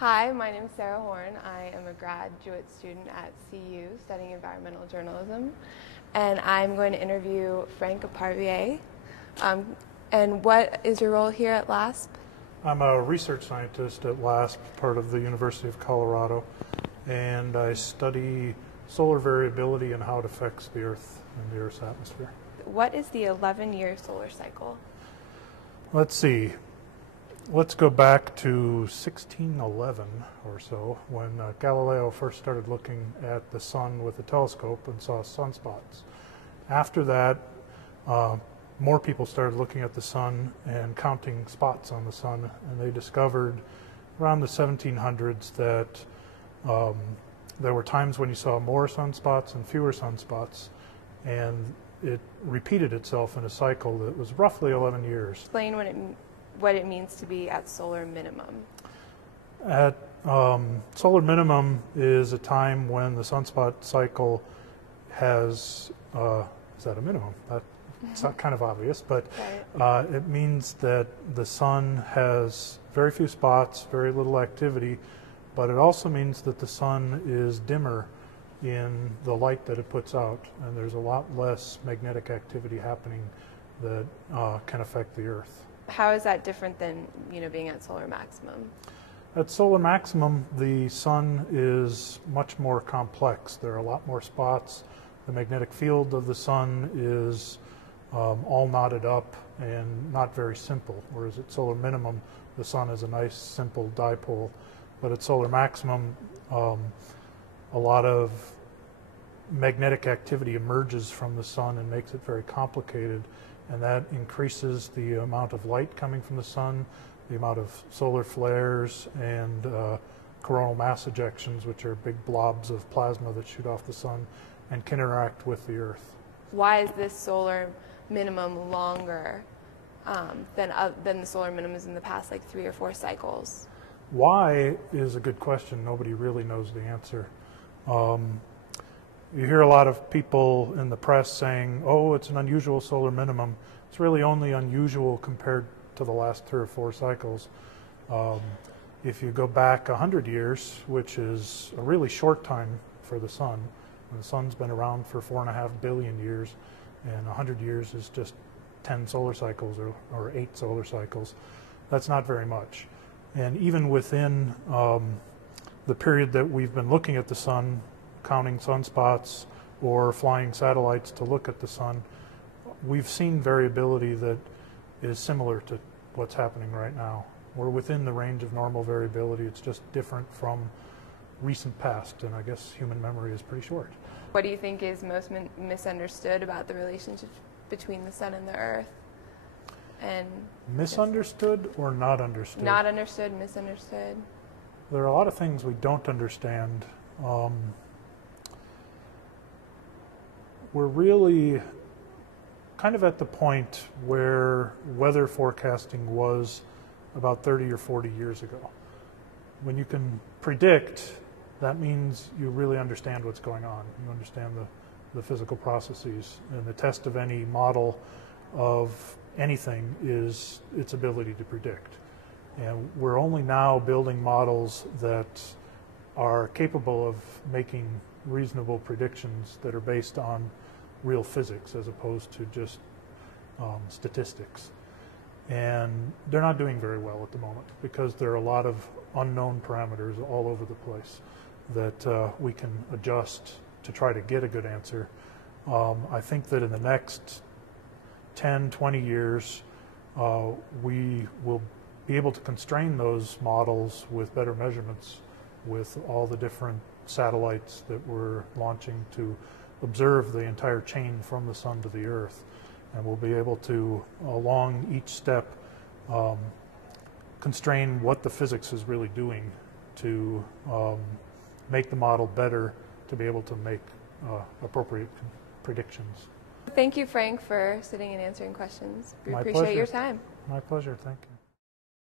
Hi, my name is Sarah Horn. I am a graduate student at CU studying environmental journalism, and I'm going to interview Frank Eparvier. And what is your role here at LASP? I'm a research scientist at LASP, part of the University of Colorado, and I study solar variability and how it affects the Earth and the Earth's atmosphere. What is the 11-year solar cycle? Let's see. Let's go back to 1611 or so, when Galileo first started looking at the sun with a telescope and saw sunspots. After that, more people started looking at the sun and counting spots on the sun, and they discovered around the 1700s that there were times when you saw more sunspots and fewer sunspots, and it repeated itself in a cycle that was roughly 11 years. Explain what it means to be at solar minimum. At solar minimum is a time when the sunspot cycle has, is that a minimum? It's not kind of obvious, but Right. It means that the sun has very few spots, very little activity, but it also means that the sun is dimmer in the light that it puts out, and there's a lot less magnetic activity happening that can affect the Earth. How is that different than being at solar maximum? At solar maximum, the sun is much more complex. There are a lot more spots. The magnetic field of the sun is all knotted up and not very simple, whereas at solar minimum, the sun is a nice, simple dipole. But at solar maximum, a lot of magnetic activity emerges from the sun and makes it very complicated, and that increases the amount of light coming from the sun, the amount of solar flares, and coronal mass ejections, which are big blobs of plasma that shoot off the sun and can interact with the Earth. Why is this solar minimum longer than the solar minimums in the past, like 3 or 4 cycles? Why is a good question. Nobody really knows the answer. You hear a lot of people in the press saying, oh, it's an unusual solar minimum. It's really only unusual compared to the last 3 or 4 cycles. If you go back 100 years, which is a really short time for the sun, and the sun's been around for 4.5 billion years, and 100 years is just 10 solar cycles or 8 solar cycles, that's not very much. And even within the period that we've been looking at the sun, counting sunspots or flying satellites to look at the sun, we've seen variability that is similar to what's happening right now. We're within the range of normal variability. It's just different from recent past, and I guess human memory is pretty short. What do you think is most misunderstood about the relationship between the sun and the Earth? And misunderstood or not understood? Not understood, misunderstood. There are a lot of things we don't understand. We're really kind of at the point where weather forecasting was about 30 or 40 years ago. When you can predict, that means you really understand what's going on. You understand the physical processes, and the test of any model of anything is its ability to predict. And we're only now building models that are capable of making reasonable predictions that are based on real physics as opposed to just statistics. And they're not doing very well at the moment because there are a lot of unknown parameters all over the place that we can adjust to try to get a good answer. I think that in the next 10, 20 years, we will be able to constrain those models with better measurements, with all the different satellites that we're launching to observe the entire chain from the sun to the Earth. And we'll be able to, along each step, constrain what the physics is really doing to make the model better, to be able to make appropriate predictions. Thank you, Frank, for sitting and answering questions. We My appreciate pleasure. your time. My pleasure. Thank you.